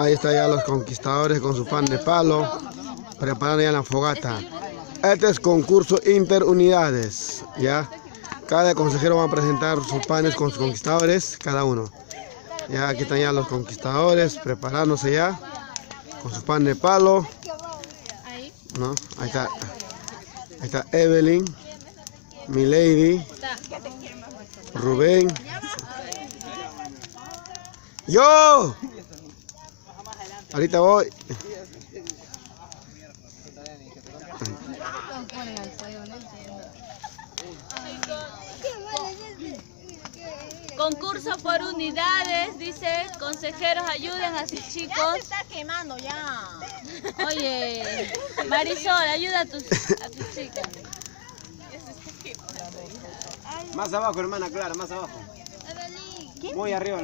Ahí está ya los conquistadores con su pan de palo, preparando ya la fogata. Este es concurso interunidades, ¿ya? Cada consejero va a presentar sus panes con sus conquistadores, cada uno. Ya aquí están ya los conquistadores preparándose ya con su pan de palo, ¿no? Ahí está Evelyn, Milady, Rubén. ¡Yo! Ahorita voy. Concurso por unidades, dice, consejeros ayuden a sus chicos. Ya se está quemando ya. Oye, Marisol, ayuda a tus chicas. Más abajo, hermana Clara, más abajo. Muy arriba.